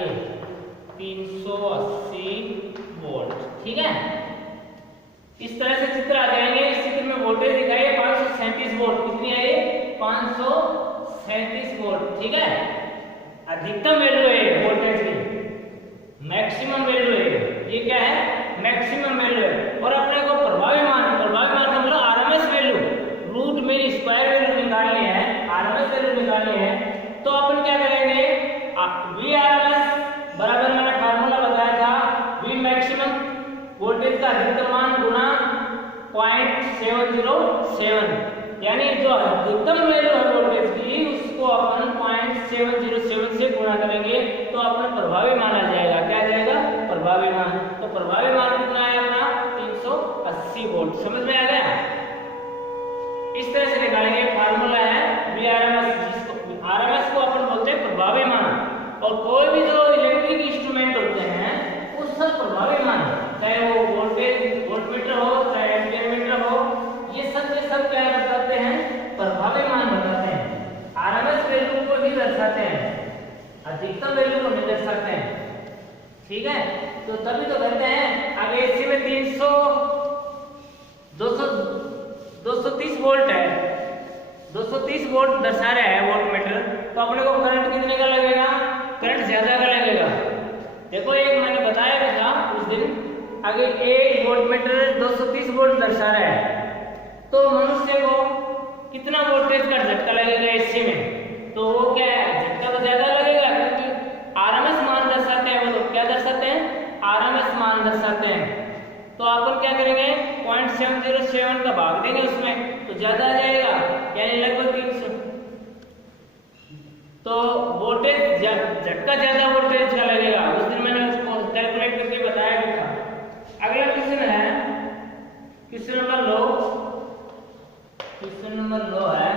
380 वोल्ट, ठीक है। इस तरह से चित्र आ जाएंगे। इस चित्र में वोल्टेज दिखाई है 537 वोल्ट। कितनी है ये? 5 537 वोल्ट। ठीक है, अधिकतम वैल्यू है वोल्टेज की, मैक्सिमम वैल्यू है ये। क्या है? मैक्सिमम वैल्यू है। और अपने को प्रभावी मान का मतलब RMS value, root mean square value निकालनी है, आरएमएस वैल्यू निकालनी है। तो अपन क्या करेंगे, वी आरएमएस बराबर मैंने फार्मूला बताया था, वी मैक्सिमम वोल्टेज का अधिकतम मान गुना 0.707, यानी जो अधिकतम वैल्यू है वोल्टेज की उसको अपन 0.707 से गुणा करेंगे तो अपना प्रभावी मान आ जाएगा। क्या आ जाएगा? प्रभावी मान। तो प्रभावी मान कितना है अपना? 380 वोल्ट। समझ में आ गया? इस तरह से निकालेंगे। फार्मूला है वी आरएमएस, जिसको आरएमएस को अपन बोलते हैं प्रभावी मान। और कोई भी जो इलेक्ट्रिक इंस्ट्रूमेंट होते हैं उस सब प्रभावी मान, चाहे वो वोल्टमीटर हो चाहे एम्पीयर हो, ये सब क्या बताते हैं? प्रभावी मान बताते हैं। आरएमएस वैल्यू को ही दर्शाते हैं, अधिकतम वैल्यू को नहीं दर्शाते हैं। ठीक है, तो तभी तो कहते हैं अगर एसी में 230 वोल्ट है, 230 वोल्ट दर्शा रहा है वोल्टमीटर, तो अपने को करंट कितने का लगेगा? करंट ज्यादा का लगेगा। देखो एक मैंने बताया भी था उस दिन, अगर एक वोल्टमीटर 230 वोल्ट दर्शा रहा है तो मनुष्य को कितना वोल्टेज का झटका लगेगा एसी में? तो वो क्या है, झटका तो ज्यादा लगेगा, क्योंकि आरएमएस मान दर्शाते हैं। वो लोग क्या दर्शाते हैं? आरएमएस मान दर्शाते हैं। तो अपन क्या करेंगे, 0.707 का भाग देंगे उसमें, तो ज्यादा आ जाएगा, यानी लगभग 300। तो वोल्टेज झटका ज्यादा वोल्टेज का लगेगा। उस दिन मैंने उसको कैलकुलेट करके बताया भी था। अगला क्वेश्चन है, क्वेश्चन नंबर लो है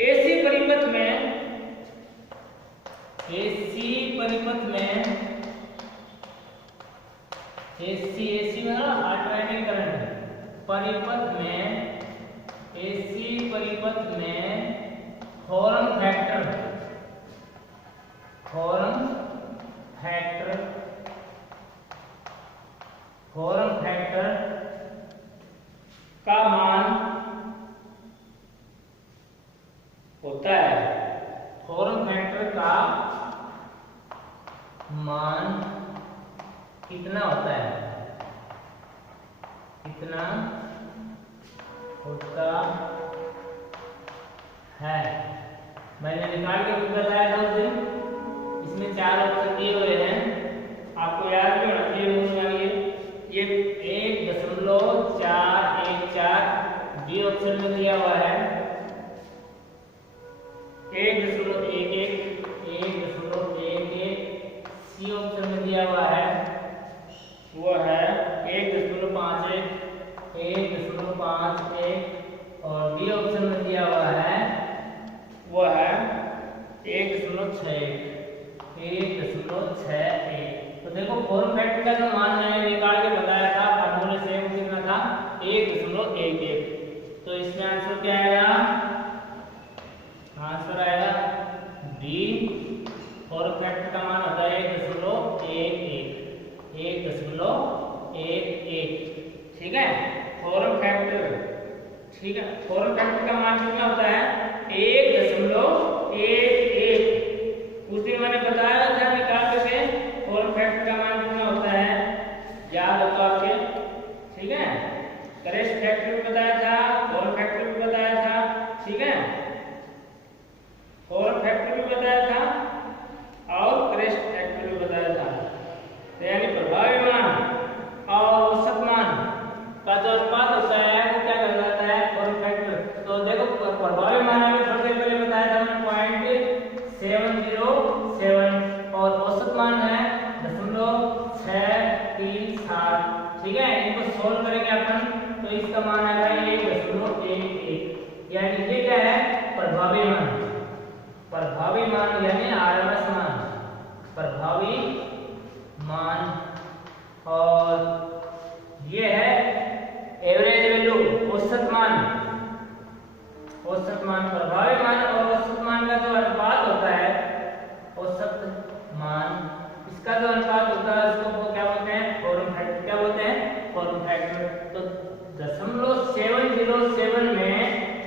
एसी परिपथ में एसी में अल्टरनेटिंग करंट परिपथ में, एसी परिपथ में फॉर्म फैक्टर का मान होता है। फॉर्म फैक्टर का मान कितना होता है? कितना होता है? मैंने निकाल के बताया था उस दिन। इसमें 4 ऑप्शन दिए हुए हैं, आपको याद भी होना चाहिए। ये 1.414 बी ऑप्शन में दिया हुआ है, 1.11, 1.11 सी ऑप्शन में दिया हुआ है, वो है 1.51, 1.51 और डी ऑप्शन में दिया हुआ है वो है 1.61। तो देखो फॉर्म फैक्टर का जो मान मैंने निकाल के बताया था फार्मूले से, वो कितना था? 1.11। तो इसमें आंसर क्या आएगा? आंसर आएगा डी। फॉर्म फैक्टर का मान होता है 1.11। ठीक है, फॉर्म फैक्टर। ठीक है, फॉर्म फैक्टर का मान कितना होता है? 1.11। उस दिन मैंने बताया था निकाल करके फॉर्म फैक्टर का मान कितना होता है, याद होगा आपके? ठीक है, करेस्ट फैक्टर भी बताया था, फॉर्म फैक्टर भी बताया था। ठीक है, फॉर्म फैक्टर भी बताया था और करेस्ट फैक्टर भी बताया था। तो यानी प्रभावी मान और औसत मान का जो अनुपात होता है वो क्या कहलाता है? Form factor. तो देखो प्रभावी मान में थोड़ी देर पहले बताया था मैंने 0.707 और औसत मान है 0.637। ठीक है, इनको सोल्व करेंगे अपन तो इसका मान आएगा 1.11। यानी ये क्या है? प्रभावी मान। प्रभावी मान यानी आरएमएस मान, प्रभावी मान। और ये है एवरेज वैल्यू, औसत मान। प्रभावी मान और औसत मान का जो अनुपात होता है, औसत मान, इसका जो अनुपात होता है उसको क्या बोलते हैं? Form factor. क्या बोलते हैं? Form factor. तो 0.707 में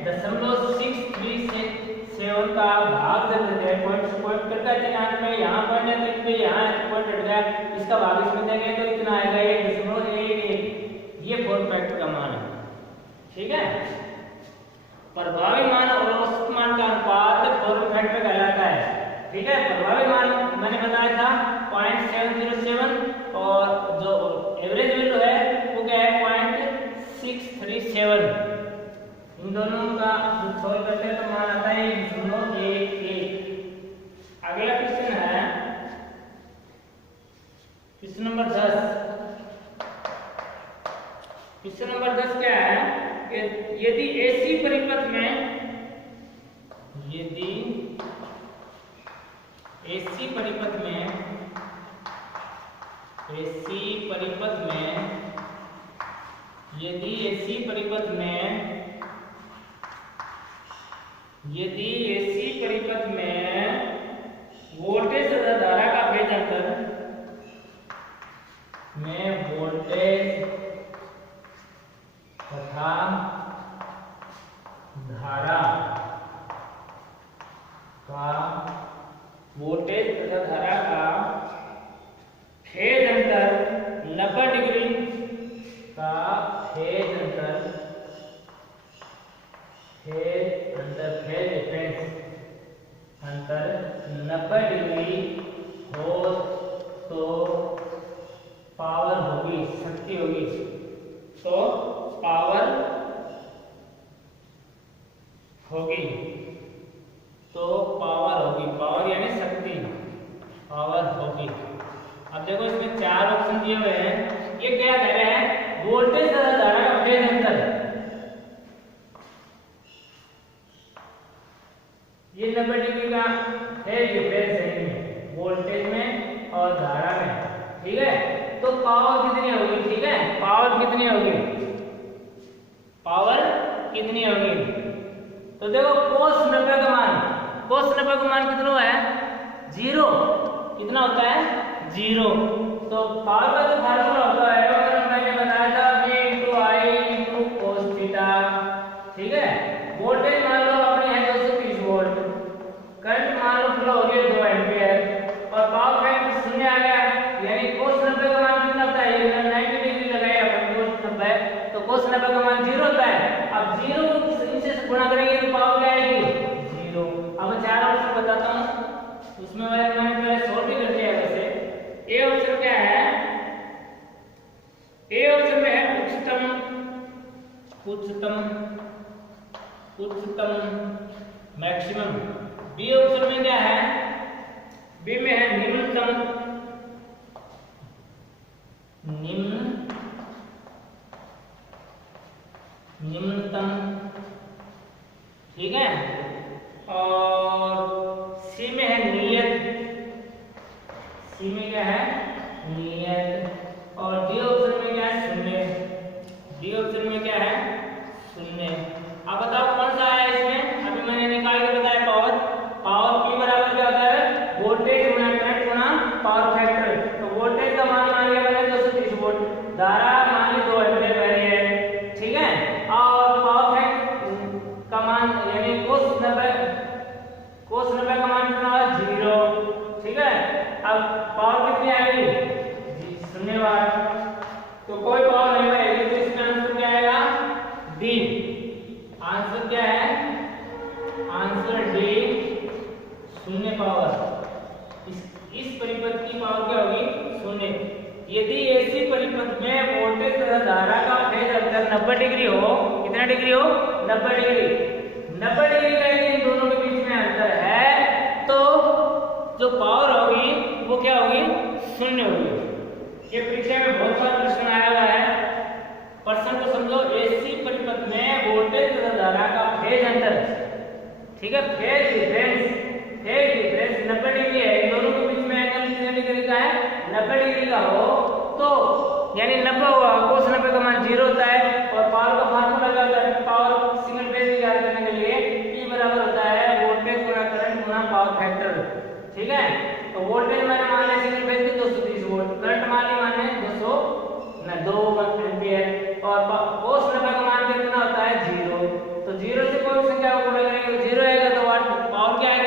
0.63 का भाग जब देते हैं, पॉइंट करता है 3 में, यहाँ पॉइंट है 3 पे, यहाँ पॉइंट हट गया, इसका भाग इसमें देंगे तो इतना आएगा 1.11। ये फॉर्म फैक्टर का मान है, ठीक है। प्रभावी मान और औसत मान का अनुपात फॉर्म फैक्टर कहलाता है, ठीक है। प्रभावी मान मैंने बताया था 0.707 और जो एवरेज वैल्यू है वो क्या है 0.637। इन दोनों का सॉल्व करते हैं तो मान आता है 0.11। अगला क्वेश्चन है क्वेश्चन नंबर 10। क्वेश्चन नंबर 10 क्या है कि यदि एसी परिपथ में यदि एसी परिपथ में वोल्टेज तथा धारा का फेज अंतर में वोल्टेज तथा धारा का फेज अंतर 90 डिग्री का फेज डिफरेंस अंतर 90 डिग्री हो तो पावर होगी, शक्ति होगी, तो पावर होगी, पावर यानी शक्ति, पावर होगी। अब देखो इसमें 4 ऑप्शन दिए हुए हैं, ये क्या कह रहे हैं वोल्टेज तथा धारा का फेज अंतर, ये 90 डिग्री का फेज डिफरेंस है वोल्टेज में और धारा में, ठीक है। तो पावर कितनी होगी, ठीक है, पावर कितनी होगी, तो देखो cos 90 का मान कितना है 0, कितना होता है 0। तो पावर का जो फार्मूला होता है वो मैंने बताया था V × I × cos थीटा, ठीक है। वोल्टेज मान लो अपनी है 230 वोल्ट, करंट मान लो फ्लो हो गया 2 एम्पीयर और पावर फैक्टर 0 आ गया, यानी cos 90 का मान कितना होता है, 90 डिग्री लगाया अपन cos 90, तो cos 90 का मान 0 होता है। अब 0 से गुणा करेंगे तो पावर क्या आएगी 0। अब मैं 4 ऑप्शन बताता हूं, उसमें मैंने पहले सॉल्व भी कर दिया है। वैसे ए ऑप्शन क्या है, ए ऑप्शन में है उच्चतम मैक्सिमम, बी ऑप्शन में क्या है, बी में है निम्नतम, ठीक है, और सी में है नियत, सी में क्या है नियत, और डी ऑप्शन में क्या है शून्य, डी ऑप्शन में क्या है शून्य। अब बताओ कौन सा है इसमें, अभी मैंने निकाल के बताया पावर P बराबर क्या होता है वोल्टेज गुणा करंट गुणा पावर फैक्टर। तो वोल्टेज का मान लिया मैंने 230 वोल्ट, धारा मान ली 2 एम्पीयर बह रही है, ठीक है, और पावर फैक्टर का मान यानी cos 90 का मान कितना है 0, ठीक है। अब पावर कितनी आएगी 0 वाट, तो कोई पावर नहीं आएगी, तो इसका आंसर क्या आएगा डी। आंसर क्या है, आंसर डी 0 पावर। इस परिपथ की पावर क्या होगी 0। यदि एसी परिपथ में वोल्टेज तथा धारा का फेज अंतर 90 डिग्री हो, कितना डिग्री हो 90 डिग्री, 90 डिग्री का यदि इन दोनों के बीच में अंतर है तो जो पावर होगी वो क्या होगी 0 होगी। ये परीक्षा में बहुत सारा प्रश्न आया हुआ है, प्रश्न को समझो। एसी परिपथ में वोल्टेज तथा धारा का फेज अंतर, ठीक है, फेज डिफरेंस 90 डिग्री है, इन दोनों के बीच में एंगल कितने डिग्री का है 90 डिग्री का हो, तो यानी 90 हुआ, cos 90 का मान 0 होता है, और पावर का फार्मूला क्या होता है, पावर सिंगल फेज ज्ञात करने के लिए P बराबर होता है वोल्टेज गुणा करंट गुणा पावर फैक्टर, ठीक है। तो वोल्टेज मैंने मान लिया सिंगल फेज की 230 वोल्ट, करंट मान लिया मैंने 2 एम्पीयर, और cos 90 का मान कितना होता है 0। तो 0 से कोई संख्या को गुणा करेंगे तो 0 आएगा, तो पावर क्या आएगा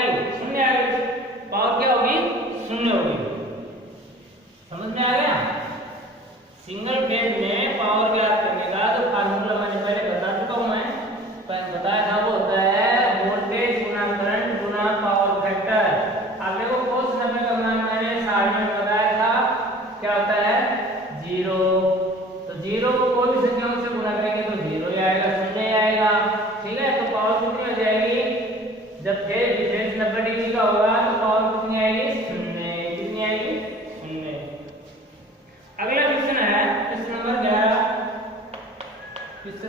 जब फेज डिफरेंस 90 डिग्री का होगा तो पावर कितनी आएगी? शून्य। कितनी आएगी? शून्य। अगला क्वेश्चन है क्वेश्चन नंबर 11। क्वेश्चन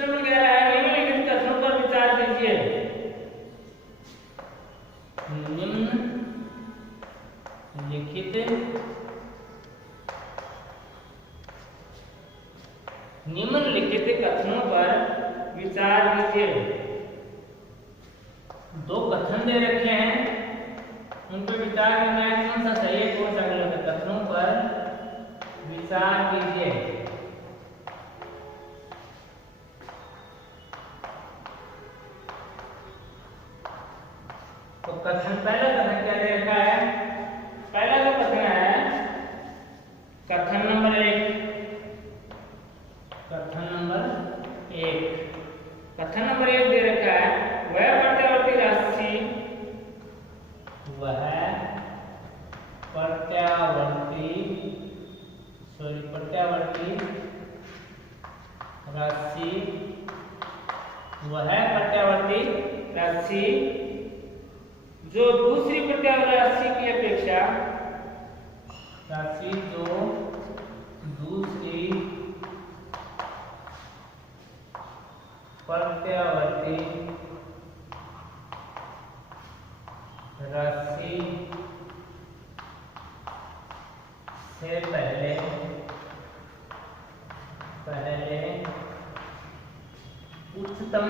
नंबर 11 है निम्नलिखित कथनों पर विचार कीजिए। निम्नलिखित कथनों पर विचार कीजिए। दो कथन दे रखे हैं, उन पर विचार करना है कौन सा सही है कौन सा गलत है। कथनों पर विचार कीजिए। तो कथन, पहला कथन क्या दे रखा है? पहला जो कथन है कथन नंबर 1। कथन नंबर 1 दे रखा है वह प्रत्यावर्ती राशि जो दूसरी प्रत्यावर्ती राशि की अपेक्षा प्रत्यावर्ती राशि से पहले उच्चतम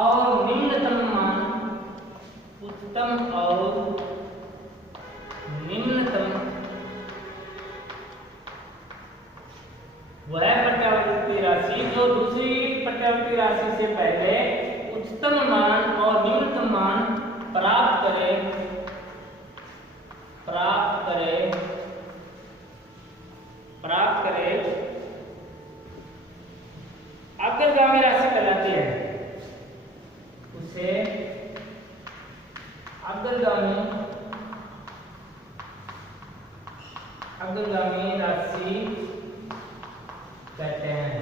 और निम्नतम मान वह प्रत्यावर्ती राशि जो दूसरी प्रत्यावर्ती राशि से पहले उच्चतम मान और निम्नतम मान प्राप्त करे अग्रगामी राशि कहलाती है। उसे अग्रगामी राशि कहते हैं।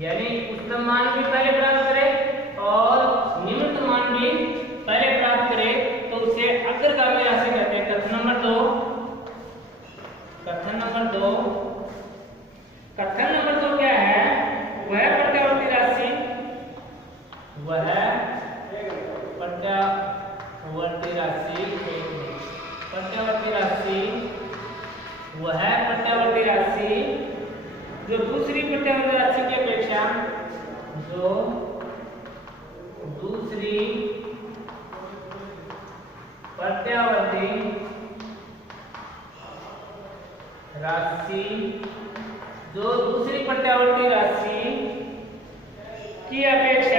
यानी उच्चतम मान भी पहले प्राप्त करे और निम्नतम मान भी पहले प्राप्त करे तो उसे अग्रगामी राशि कहते हैं। कथन नंबर 2 क्या है? वह प्रत्यावर्ती राशि जो दूसरी प्रत्यावर्ती राशि की अपेक्षा जो दूसरी प्रत्यावर्ती राशि की अपेक्षा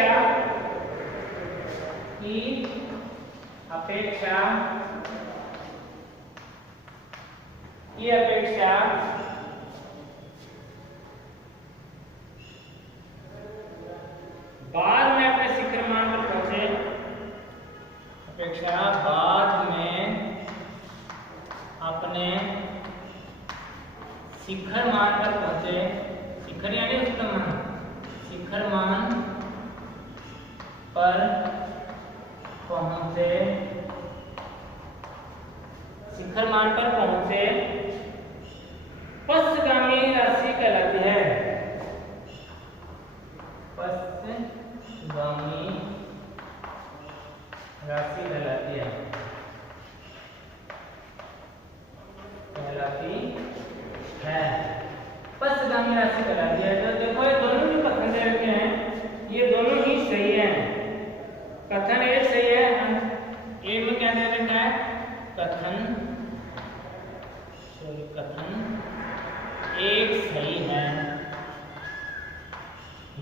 बाद में अपने शिखर मान पर पहुंचे शिखर यानी उच्चतम मान, शिखर मान पर पहुंचे पश्चगामी राशि कहलाती है। पश्चगामी राशि कहलाती है। पश्चगामी राशि कहलाती है। तो देखो ये दोनों जो कथन दे रखे हैं ये दोनों ही सही है। कथन एक सही है, एक में क्या दे रखा है? कथन एक सही है।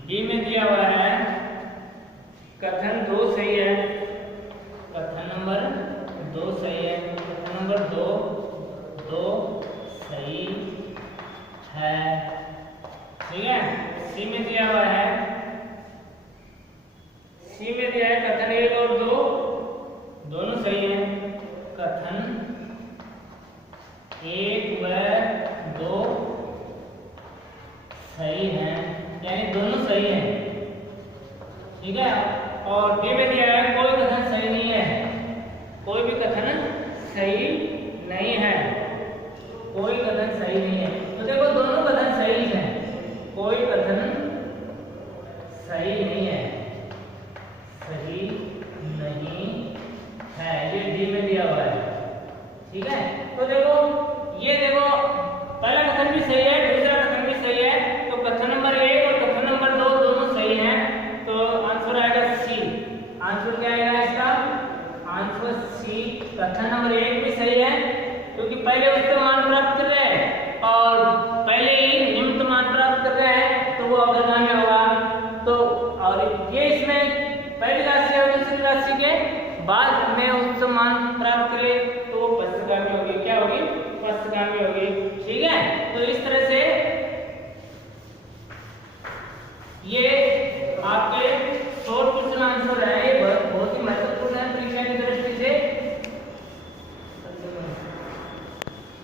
बी में दिया हुआ है कथन 2 सही है। कथन नंबर 2 सही है। कथन नंबर 2 सही है। ठीक है। सी में दिया हुआ है कथन 1 और 2 दोनों सही है। कथन 1 व 2 सही हैं, यानी दोनों सही हैं, ठीक है। और बी में दिया है कोई कथन सही नहीं है, कोई भी कथन सही नहीं है, कोई कथन सही नहीं है। तो देखो दोनों कथन सही हैं, कोई कथन सही नहीं है, सही नहीं है, ये डी में दिया हुआ है, ठीक है। तो देखो ये देखो पहला कथन भी सही है, दूसरा कथन भी सही है, तो कथन नंबर 1 और कथन नंबर 2 दोनों सही हैं, तो आंसर आएगा सी। आंसर क्या आएगा इसका? Answer C. कथन नंबर 1 भी सही है क्योंकि पहले उसके मान प्राप्त कर रहे हैं और पहले ही निम्न मान प्राप्त कर रहे हैं, तो वो अग्रगामी होगा। तो और ये इसमें पहली राशि और दूसरी राशि के बाद में उच्च मान प्राप्त करे तो वो पश्चगामी होगी। क्या होगी? पश्चगामी होगी, ठीक है। तो इस तरह से ये आपके शॉर्ट क्वेश्चन आंसर है।